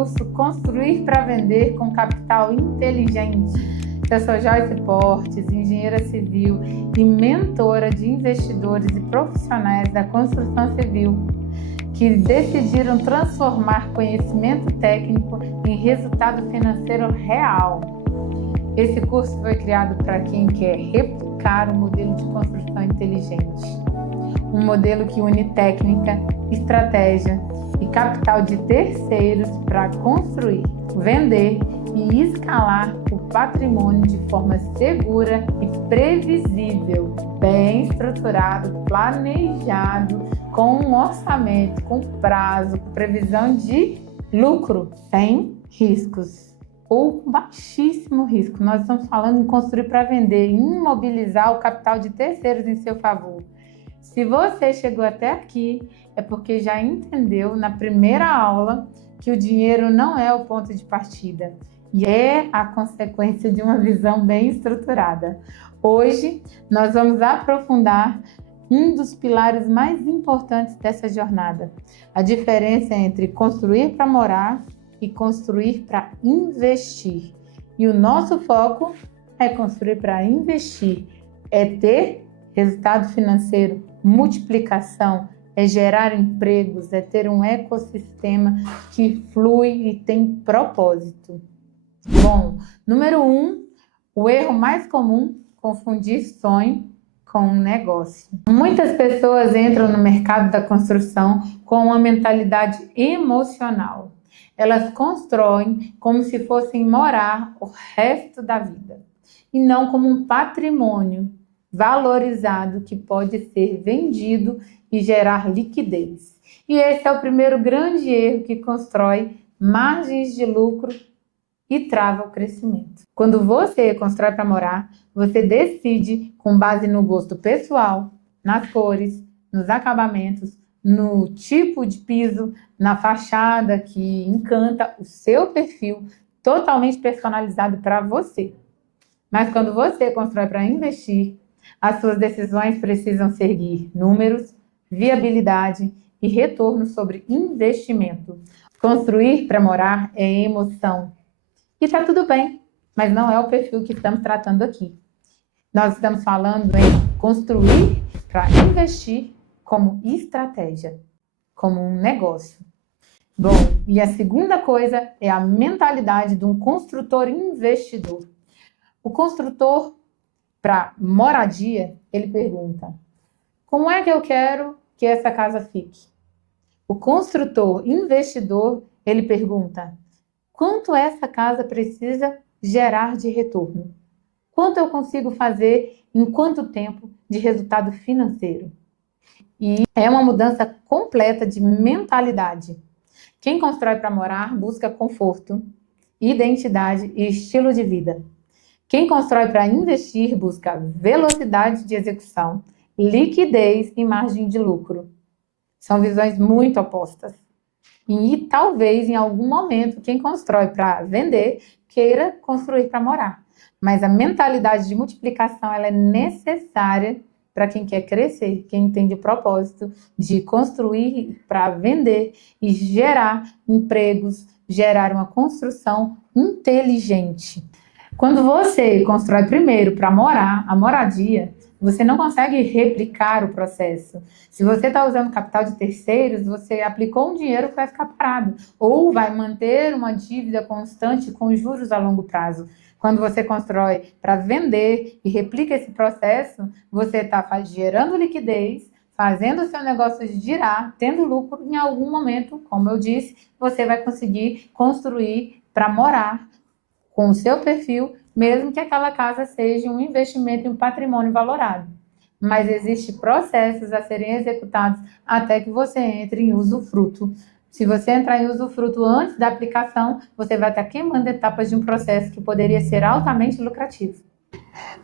curso Construir para Vender com Capital Inteligente. Eu sou Joyce Portes, engenheira civil e mentora de investidores e profissionais da construção civil que decidiram transformar conhecimento técnico em resultado financeiro real. Esse curso foi criado para quem quer replicar o modelo de construção inteligente. Um modelo que une técnica, estratégia e capital de terceiros para construir, vender e escalar o patrimônio de forma segura e previsível, bem estruturado, planejado, com um orçamento, com prazo, com previsão de lucro, sem riscos ou com baixíssimo risco. Nós estamos falando em construir para vender, imobilizar o capital de terceiros em seu favor. Se você chegou até aqui, é porque já entendeu na primeira aula que o dinheiro não é o ponto de partida e é a consequência de uma visão bem estruturada. Hoje, nós vamos aprofundar um dos pilares mais importantes dessa jornada, a diferença entre construir para morar e construir para investir. E o nosso foco é construir para investir, é ter resultado financeiro, multiplicação, é gerar empregos, é ter um ecossistema que flui e tem propósito. Bom, número 1, o erro mais comum, confundir sonho com um negócio. Muitas pessoas entram no mercado da construção com uma mentalidade emocional. Elas constroem como se fossem morar o resto da vida e não como um patrimônio valorizado que pode ser vendido e gerar liquidez. E esse é o primeiro grande erro que constrói margens de lucro e trava o crescimento. Quando você constrói para morar, você decide com base no gosto pessoal, nas cores, nos acabamentos, no tipo de piso, na fachada que encanta o seu perfil, totalmente personalizado para você. Mas quando você constrói para investir, as suas decisões precisam seguir números, viabilidade e retorno sobre investimento. Construir para morar é emoção. E está tudo bem, mas não é o perfil que estamos tratando aqui. Nós estamos falando em construir para investir como estratégia, como um negócio. Bom, e a segunda coisa é a mentalidade de um construtor investidor. O construtor para moradia, ele pergunta: como é que eu quero que essa casa fique? O construtor investidor, ele pergunta: quanto essa casa precisa gerar de retorno? Quanto eu consigo fazer em quanto tempo de resultado financeiro? E é uma mudança completa de mentalidade. Quem constrói para morar busca conforto, identidade e estilo de vida. Quem constrói para investir busca velocidade de execução, liquidez e margem de lucro. São visões muito opostas. E talvez em algum momento quem constrói para vender queira construir para morar. Mas a mentalidade de multiplicação ela é necessária para quem quer crescer, quem entende o propósito de construir para vender e gerar empregos, gerar uma construção inteligente. Quando você constrói primeiro para morar, a moradia, você não consegue replicar o processo. Se você está usando capital de terceiros, você aplicou um dinheiro que vai ficar parado. Ou vai manter uma dívida constante com juros a longo prazo. Quando você constrói para vender e replica esse processo, você está gerando liquidez, fazendo o seu negócio girar, tendo lucro. Em algum momento, como eu disse, você vai conseguir construir para morar com o seu perfil, mesmo que aquela casa seja um investimento em um patrimônio valorado. Mas existem processos a serem executados até que você entre em usufruto. Se você entrar em usufruto antes da aplicação, você vai estar queimando etapas de um processo que poderia ser altamente lucrativo.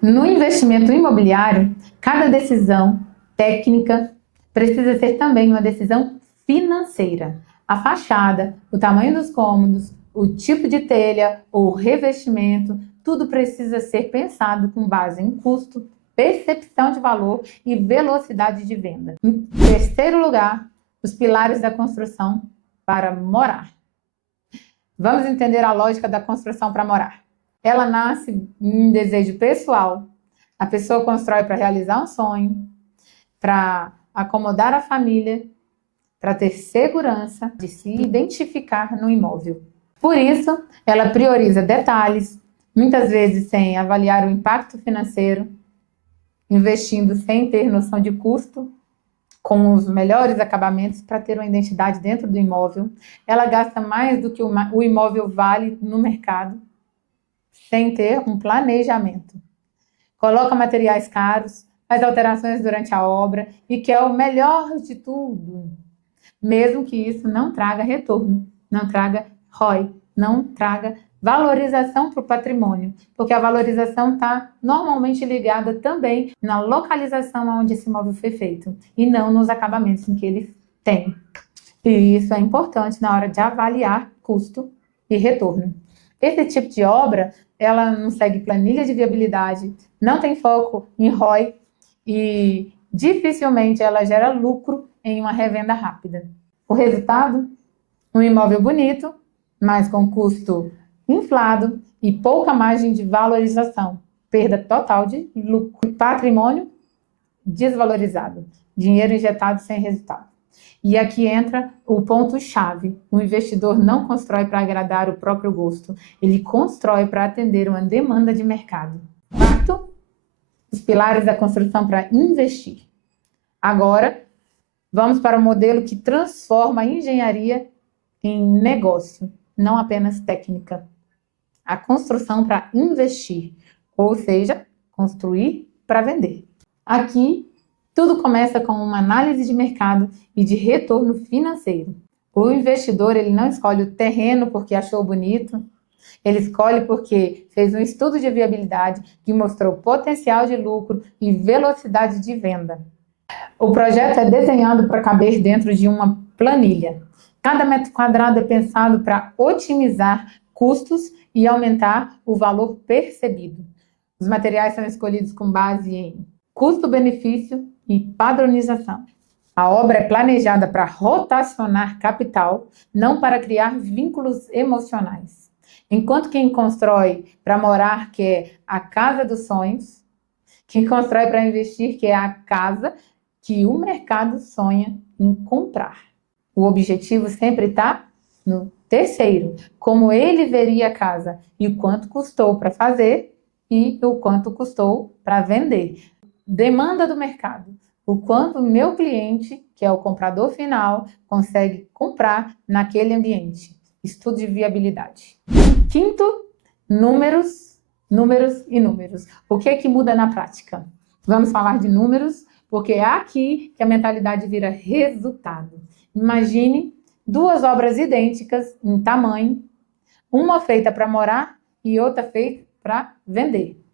No investimento imobiliário, cada decisão técnica precisa ser também uma decisão financeira. A fachada, o tamanho dos cômodos, o tipo de telha ou revestimento, tudo precisa ser pensado com base em custo, percepção de valor e velocidade de venda. Em terceiro lugar, os pilares da construção para morar. Vamos entender a lógica da construção para morar. Ela nasce em um desejo pessoal. A pessoa constrói para realizar um sonho, para acomodar a família, para ter segurança de se identificar no imóvel. Por isso, ela prioriza detalhes, muitas vezes sem avaliar o impacto financeiro, investindo sem ter noção de custo, com os melhores acabamentos para ter uma identidade dentro do imóvel. Ela gasta mais do que o imóvel vale no mercado, sem ter um planejamento. Coloca materiais caros, faz alterações durante a obra e quer o melhor de tudo, mesmo que isso não traga retorno, não traga ROI, não traga valorização para o patrimônio, porque a valorização está normalmente ligada também na localização onde esse imóvel foi feito e não nos acabamentos em que ele tem. E isso é importante na hora de avaliar custo e retorno. Esse tipo de obra, ela não segue planilha de viabilidade, não tem foco em ROI e dificilmente ela gera lucro em uma revenda rápida. O resultado? Um imóvel bonito, mas com custo inflado e pouca margem de valorização. Perda total de lucro. Patrimônio desvalorizado. Dinheiro injetado sem resultado. E aqui entra o ponto-chave. O investidor não constrói para agradar o próprio gosto. Ele constrói para atender uma demanda de mercado. Quarto, os pilares da construção para investir. Agora, vamos para o modelo que transforma a engenharia em negócio, não apenas técnica. A construção para investir, ou seja, construir para vender. Aqui, tudo começa com uma análise de mercado e de retorno financeiro. O investidor ele não escolhe o terreno porque achou bonito, ele escolhe porque fez um estudo de viabilidade que mostrou potencial de lucro e velocidade de venda. O projeto é desenhado para caber dentro de uma planilha. Cada metro quadrado é pensado para otimizar custos e aumentar o valor percebido. Os materiais são escolhidos com base em custo-benefício e padronização. A obra é planejada para rotacionar capital, não para criar vínculos emocionais. Enquanto quem constrói para morar quer a casa dos sonhos, quem constrói para investir quer a casa que o mercado sonha em comprar. O objetivo sempre está no terceiro, como ele veria a casa e o quanto custou para fazer e o quanto custou para vender. Demanda do mercado, o quanto o meu cliente, que é o comprador final, consegue comprar naquele ambiente. Estudo de viabilidade. Quinto, números, números e números. O que é que muda na prática? Vamos falar de números, porque é aqui que a mentalidade vira resultado. Imagine duas obras idênticas em tamanho, uma feita para morar e outra feita para vender.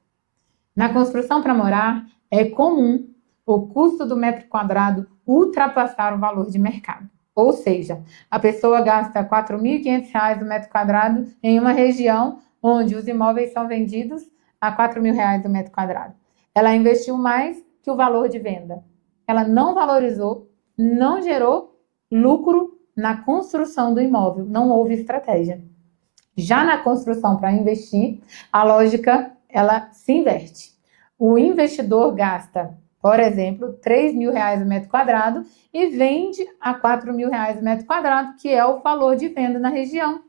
Na construção para morar, é comum o custo do metro quadrado ultrapassar o valor de mercado. Ou seja, a pessoa gasta R$ 4.500 no metro quadrado em uma região onde os imóveis são vendidos a R$ 4.000 no metro quadrado. Ela investiu mais que o valor de venda. Ela não valorizou, não gerou lucro na construção do imóvel, não houve estratégia. Já na construção para investir, a lógica ela se inverte. O investidor gasta, por exemplo, R$ 3.000 no metro quadrado e vende a R$ 4.000 no metro quadrado, que é o valor de venda na região.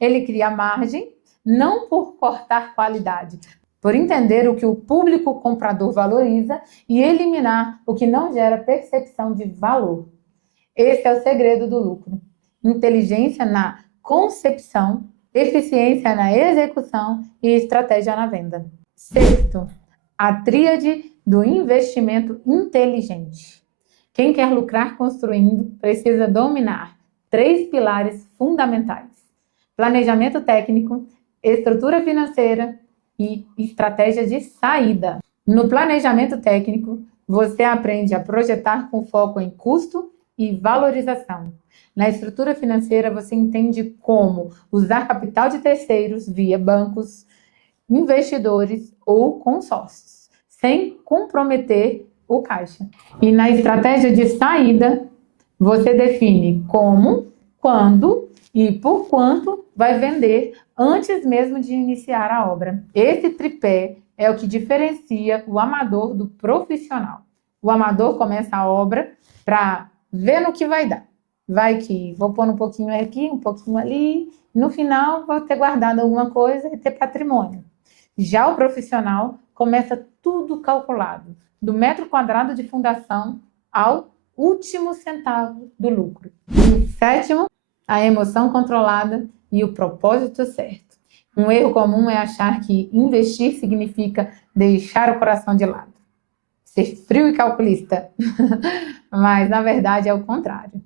Ele cria margem, não por cortar qualidade, por entender o que o público comprador valoriza e eliminar o que não gera percepção de valor. Esse é o segredo do lucro. Inteligência na concepção, eficiência na execução e estratégia na venda. Sexto, a tríade do investimento inteligente. Quem quer lucrar construindo precisa dominar 3 pilares fundamentais: planejamento técnico, estrutura financeira e estratégia de saída. No planejamento técnico, você aprende a projetar com foco em custo e valorização. Na estrutura financeira, você entende como usar capital de terceiros via bancos, investidores ou consórcios, sem comprometer o caixa. E na estratégia de saída, você define como, quando e por quanto vai vender antes mesmo de iniciar a obra. Esse tripé é o que diferencia o amador do profissional. O amador começa a obra para ver no que vai dar. Vai que vou pôr um pouquinho aqui, um pouquinho ali, no final vou ter guardado alguma coisa e ter patrimônio. Já o profissional começa tudo calculado, do metro quadrado de fundação ao último centavo do lucro. E sétimo, a emoção controlada e o propósito certo. Um erro comum é achar que investir significa deixar o coração de lado, ser frio e calculista, mas na verdade é o contrário.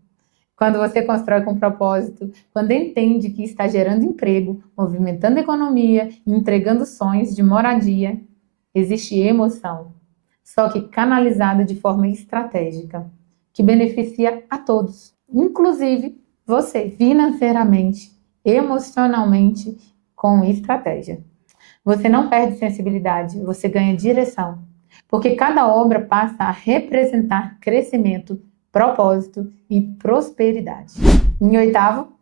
Quando você constrói com propósito, quando entende que está gerando emprego, movimentando a economia e entregando sonhos de moradia, existe emoção, só que canalizada de forma estratégica, que beneficia a todos, inclusive você, financeiramente, emocionalmente, com estratégia. Você não perde sensibilidade, você ganha direção, porque cada obra passa a representar crescimento, propósito e prosperidade. Em oitavo,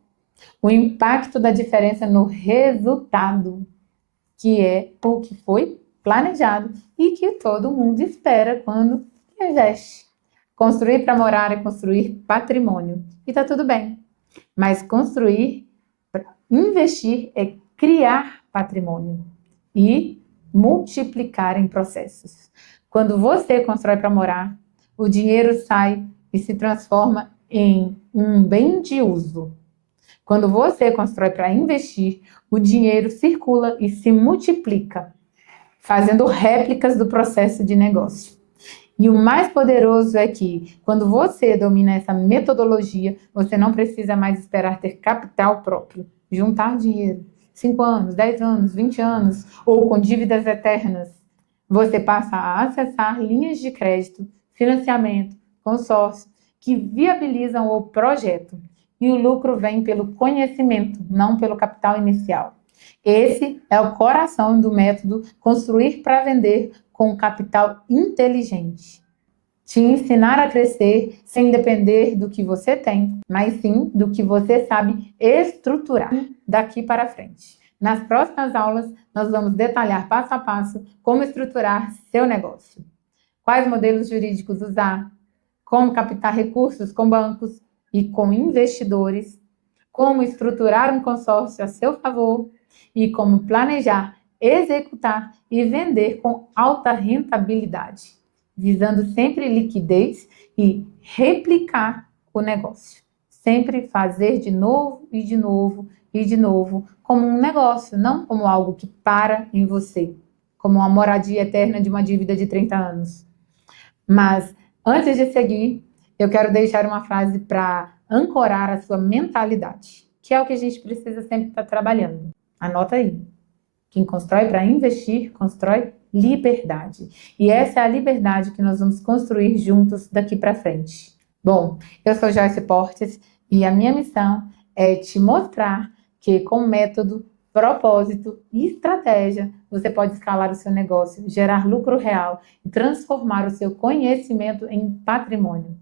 o impacto da diferença no resultado, que é o que foi planejado e que todo mundo espera quando investe. Construir para morar é construir patrimônio. E tá tudo bem. Mas investir é criar patrimônio e multiplicar em processos. Quando você constrói para morar, o dinheiro sai e se transforma em um bem de uso. Quando você constrói para investir, o dinheiro circula e se multiplica, fazendo réplicas do processo de negócio. E o mais poderoso é que, quando você domina essa metodologia, você não precisa mais esperar ter capital próprio, juntar dinheiro, 5 anos, 10 anos, 20 anos, ou com dívidas eternas. Você passa a acessar linhas de crédito, financiamento, consórcio, que viabilizam o projeto. E o lucro vem pelo conhecimento, não pelo capital inicial. Esse é o coração do método Construir para Vender com capital inteligente. Te ensinar a crescer sem depender do que você tem, mas sim do que você sabe estruturar daqui para frente. Nas próximas aulas, nós vamos detalhar passo a passo como estruturar seu negócio. Quais modelos jurídicos usar, como captar recursos com bancos e com investidores, como estruturar um consórcio a seu favor e como planejar, executar e vender com alta rentabilidade, visando sempre liquidez e replicar o negócio. Sempre fazer de novo e de novo e de novo, como um negócio, não como algo que para em você, como uma moradia eterna de uma dívida de 30 anos. Mas, antes de seguir, eu quero deixar uma frase para ancorar a sua mentalidade, que é o que a gente precisa sempre estar trabalhando. Anota aí. Quem constrói para investir, constrói liberdade. E essa é a liberdade que nós vamos construir juntos daqui para frente. Bom, eu sou Joyce Portes e a minha missão é te mostrar que com método, propósito e estratégia, você pode escalar o seu negócio, gerar lucro real e transformar o seu conhecimento em patrimônio.